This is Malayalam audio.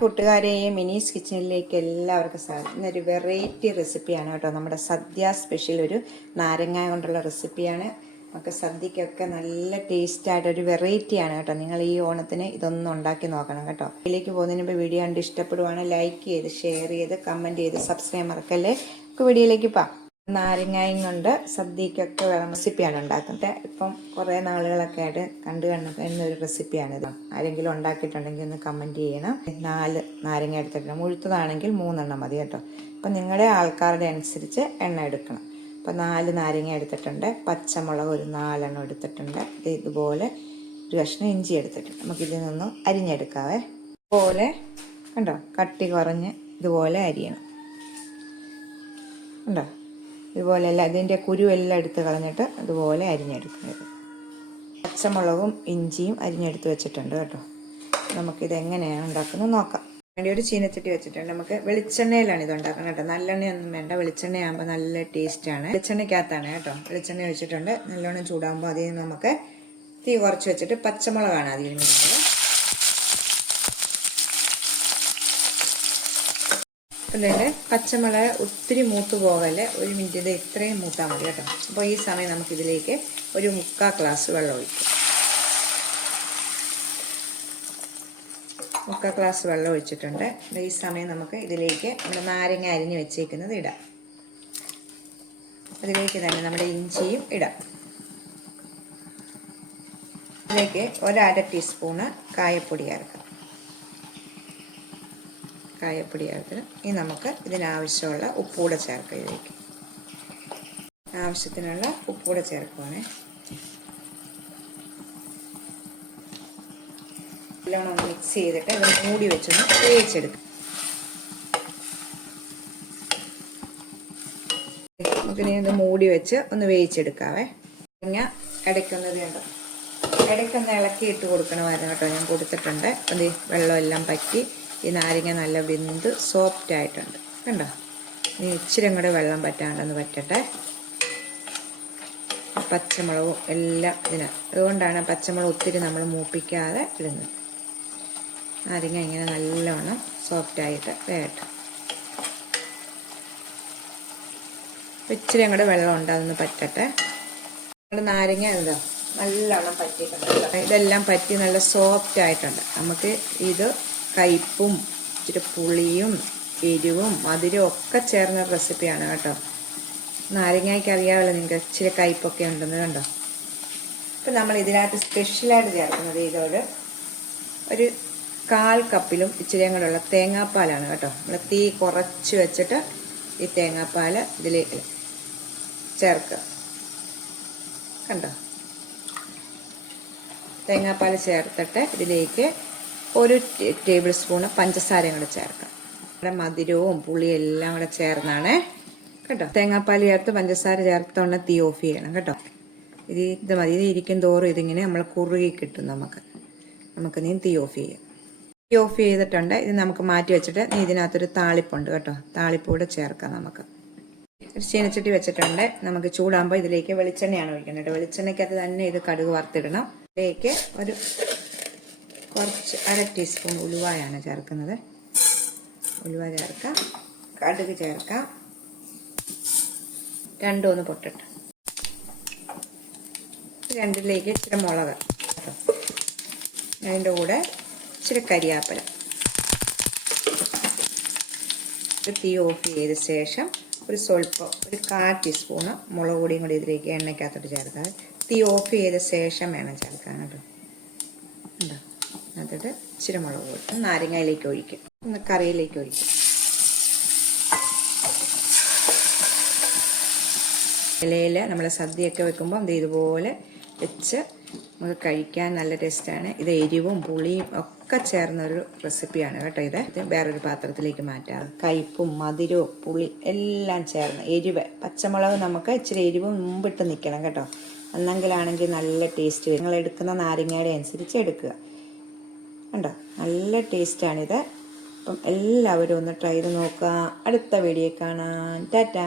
കൂട്ടുകാരെ, മിനീസ് കിച്ചണിലേക്ക് എല്ലാവർക്കും സ്വാഗതം. ഇന്നൊരു വെറൈറ്റി റെസിപ്പിയാണ് കേട്ടോ. നമ്മുടെ സദ്യ സ്പെഷ്യൽ ഒരു നാരങ്ങ കൊണ്ടുള്ള റെസിപ്പിയാണ്. നമുക്ക് സദ്യക്കൊക്കെ നല്ല ടേസ്റ്റായിട്ടൊരു വെറൈറ്റിയാണ് കേട്ടോ. നിങ്ങൾ ഈ ഓണത്തിന് ഇതൊന്നും ഉണ്ടാക്കി നോക്കണം കേട്ടോ. ഇതിലേക്ക് പോകുന്നതിന് മുമ്പ് വീഡിയോ കണ്ട് ഇഷ്ടപ്പെടുവാണ് ലൈക്ക് ചെയ്ത് ഷെയർ ചെയ്ത് കമൻറ്റ് ചെയ്ത് സബ്സ്ക്രൈബ് മറക്കല്ലേ. നമുക്ക് വീഡിയോയിലേക്ക് പോകാം. നാരങ്ങയും കൊണ്ട് സദ്യക്കൊക്കെ റെസിപ്പിയാണ് ഉണ്ടാക്കുന്നത്. ഇപ്പം കുറേ നാളുകളൊക്കെ ആയിട്ട് കണ്ടുകണ്ടുന്ന ഒരു റെസിപ്പിയാണിത്. ആരെങ്കിലും ഉണ്ടാക്കിയിട്ടുണ്ടെങ്കിൽ ഒന്ന് കമൻറ്റ് ചെയ്യണം. 4 നാരങ്ങ എടുത്തിട്ടുണ്ട്. മുഴുത്തതാണെങ്കിൽ 3 മതി കേട്ടോ. അപ്പം നിങ്ങളുടെ ആൾക്കാരുടെ അനുസരിച്ച് എണ്ണ എടുക്കണം. അപ്പം 4 നാരങ്ങ എടുത്തിട്ടുണ്ട്. പച്ചമുളക് ഒരു 4 എടുത്തിട്ടുണ്ട്. ഇതുപോലെ ഒരു കഷ്ണം ഇഞ്ചി എടുത്തിട്ടുണ്ട്. നമുക്കിതിൽ നിന്നും അരിഞ്ഞെടുക്കാവേ. ഇതുപോലെ കണ്ടോ, കട്ടി കുറഞ്ഞ് ഇതുപോലെ അരിയണം കണ്ടോ. ഇതുപോലെയല്ല, ഇതിൻ്റെ കുരുവെല്ലാം എടുത്ത് കളഞ്ഞിട്ട് അതുപോലെ അരിഞ്ഞെടുക്കുന്നത്. പച്ചമുളകും ഇഞ്ചിയും അരിഞ്ഞെടുത്ത് വെച്ചിട്ടുണ്ട് കേട്ടോ. നമുക്കിത് എങ്ങനെയാണ് ഉണ്ടാക്കുന്നത് നോക്കാം. വേണ്ടി ഒരു ചീനച്ചട്ടി വെച്ചിട്ടുണ്ട്. നമുക്ക് വെളിച്ചെണ്ണയിലാണ് ഇത് ഉണ്ടാക്കുന്നത് കേട്ടോ. നല്ലെണ്ണയൊന്നും വേണ്ട, വെളിച്ചെണ്ണയാകുമ്പോൾ നല്ല ടേസ്റ്റാണ്. വെളിച്ചെണ്ണയ്ക്കകത്താണ് കേട്ടോ. വെളിച്ചെണ്ണ ഒഴിച്ചിട്ടുണ്ട്. നല്ലോണം ചൂടാകുമ്പോൾ അതിൽ നമുക്ക് തീ കുറച്ച് വെച്ചിട്ട് പച്ചമുളകാണ് അതിൽ ഇടുന്നത്. എന്നിട്ട് പച്ചമുളക് ഒത്തിരി മൂത്ത് പോകല്ലേ, 1 മിനിറ്റ് ഇത് ഇത്രയും മൂത്താൽ മതി കേട്ടോ. അപ്പോൾ ഈ സമയം നമുക്കിതിലേക്ക് ഒരു 3/4 ഗ്ലാസ് വെള്ളം ഒഴിക്കും. 3/4 ഗ്ലാസ് വെള്ളം ഒഴിച്ചിട്ടുണ്ട്. ഈ സമയം നമുക്ക് ഇതിലേക്ക് നമ്മുടെ നാരങ്ങ അരിഞ്ഞ് വെച്ചേക്കുന്നത് ഇടാം. അതിലേക്ക് തന്നെ നമ്മുടെ ഇഞ്ചിയും ഇടാം. ഇതിലേക്ക് 1/2 ടീസ്പൂണ് കായപ്പൊടി ചേർക്കാം. കായപ്പൊടി ചേർക്കണം. ഇനി നമുക്ക് ഇതിനാവശ്യമുള്ള ഉപ്പൂടെ ചേർക്കാം. ഇതിലേക്ക് ആവശ്യത്തിനുള്ള ഉപ്പൂടെ ചേർക്കുവാണേ. നല്ലോണം മിക്സ് ചെയ്തിട്ട് ഇത് മൂടി വെച്ചൊന്ന് വേവിച്ചെടുക്കാം. നമുക്കിനി ഇത് മൂടി വെച്ച് ഒന്ന് വേവിച്ചെടുക്കാവേ. പിന്നെ ഇടയ്ക്കൊന്നത് കണ്ടോ, ഇടയ്ക്കൊന്ന് ഇളക്കി ഇട്ട് കൊടുക്കണമായിരുന്നു കേട്ടോ. ഞാൻ കൊടുത്തിട്ടുണ്ട്. അത് വെള്ളമെല്ലാം പറ്റി ഈ നാരങ്ങ നല്ല വെന്ത് സോഫ്റ്റ് ആയിട്ടുണ്ട് കണ്ടോ. ഇനി ഇച്ചിരി കൂടെ വെള്ളം പറ്റാണ്ടെന്ന് പറ്റട്ടെ. പച്ചമുളകും എല്ലാം അതുകൊണ്ടാണ് പച്ചമുളക് ഒത്തിരി നമ്മൾ മൂപ്പിക്കാതെ ഇടുന്നത്. നാരങ്ങ ഇങ്ങനെ നല്ലോണം സോഫ്റ്റായിട്ട് വേകട്ടെ. ഇച്ചിരി കൂടെ വെള്ളം ഉണ്ട്, അതൊന്ന് പറ്റട്ടെ. നാരങ്ങ എന്താ നല്ലോണം പറ്റിയിട്ടുണ്ട്. ഇതെല്ലാം പറ്റി നല്ല സോഫ്റ്റ് ആയിട്ടുണ്ട്. നമുക്ക് ഇത് കയ്പും ഇച്ചിരി പുളിയും എരിവും മധുരവും ഒക്കെ ചേർന്ന റെസിപ്പിയാണ് കേട്ടോ. നാരങ്ങയ്ക്ക് അറിയാമല്ലോ നിങ്ങൾക്ക് ഇച്ചിരി കയ്പൊക്കെ ഉണ്ടെന്ന് കണ്ടോ. ഇപ്പം നമ്മൾ ഇതിനകത്ത് സ്പെഷ്യലായിട്ട് ചേർക്കുന്നത് ഇതൊരു 1/4 കപ്പിലും ഇച്ചിരിയും കൂടെ ഉള്ള തേങ്ങാപ്പാലാണ് കേട്ടോ. നമ്മൾ തീ കുറച്ച് വെച്ചിട്ട് ഈ തേങ്ങാപ്പാൽ ഇതിലേക്ക് ചേർക്കുക കണ്ടോ. തേങ്ങാപ്പാൽ ചേർത്തിട്ട് ഇതിലേക്ക് 1 ടേബിൾ സ്പൂണ് പഞ്ചസാരയും കൂടെ ചേർക്കാം. ഇവിടെ മധുരവും പുളിയും എല്ലാം കൂടെ ചേർന്നാണ് കേട്ടോ. തേങ്ങാപ്പാൽ ചേർത്ത് പഞ്ചസാര ചേർത്തോണ്ട് തീ ഓഫ് ചെയ്യണം കേട്ടോ. ഇത് മതി. ഇത് ഇരിക്കും തോറും ഇതിങ്ങനെ നമ്മൾ കുറുകി കിട്ടും. നമുക്ക് നീ തീ ഓഫ് ചെയ്യാം. തീ ഓഫ് ചെയ്തിട്ടുണ്ട്. ഇത് നമുക്ക് മാറ്റി വെച്ചിട്ട് ഇതിനകത്തൊരു താളിപ്പുണ്ട് കേട്ടോ. താളിപ്പൂടെ ചേർക്കാം. നമുക്ക് ഒരു ചീനച്ചട്ടി വെച്ചിട്ടുണ്ട്. നമുക്ക് ചൂടാകുമ്പോൾ ഇതിലേക്ക് വെളിച്ചെണ്ണയാണ് ഒഴിക്കുന്നത് കേട്ടോ. വെളിച്ചെണ്ണയ്ക്കകത്ത് തന്നെ ഇത് കടുക് വറുത്തിടണം. ഇതിലേക്ക് കുറച്ച് 1/2 ടീസ്പൂൺ ഉലുവയാണ് ചേർക്കുന്നത്. ഉലുവ ചേർക്കാം. കടുക് ചേർക്കാം. രണ്ടും പൊട്ടിട്ട് രണ്ടിലേക്ക് ഇച്ചിരി മുളക് കേട്ടോ. അതിൻ്റെ കൂടെ ഇച്ചിരി കരിയാപ്പില. തീ ഓഫ് ചെയ്ത ശേഷം ഒരു 1/4 ടീസ്പൂണ് മുളക് പൊടിയും കൂടി ഇതിലേക്ക് എണ്ണയ്ക്കകത്തോട്ട് ചേർക്കാം. തീ ഓഫ് ചെയ്ത ശേഷം വേണം ചേർക്കാൻ കേട്ടോ. ഉണ്ടോ, എന്നിട്ട് ഇച്ചിരി മുളക് പൊടി നാരങ്ങയിലേക്ക് ഒഴിക്കും. ഒന്ന് കറിയിലേക്ക് ഒഴിക്കും. ഇലയിൽ നമ്മൾ സദ്യയൊക്കെ വെക്കുമ്പോൾ ഇതുപോലെ വെച്ച് നമുക്ക് കഴിക്കാൻ നല്ല ടേസ്റ്റാണ്. ഇത് എരിവും പുളിയും ഒക്കെ ചേർന്നൊരു റെസിപ്പിയാണ് കേട്ടോ. ഇത് വേറൊരു പാത്രത്തിലേക്ക് മാറ്റാം. കയ്പും മധുരവും പുളി എല്ലാം ചേർന്ന് എരിവ്, പച്ചമുളക് നമുക്ക് ഇച്ചിരി എരിവ് മുമ്പിട്ട് നിൽക്കണം കേട്ടോ. എന്നെങ്കിലാണെങ്കിൽ നല്ല ടേസ്റ്റ് വരും. നിങ്ങൾ എടുക്കുന്ന നാരങ്ങയുടെ അനുസരിച്ച് എടുക്കുക കണ്ടോ. നല്ല ടേസ്റ്റാണിത്. അപ്പം എല്ലാവരും ഒന്ന് ട്രൈ ചെയ്ത് നോക്കുക. അടുത്ത വീഡിയോ കാണാൻ. ടാറ്റാ.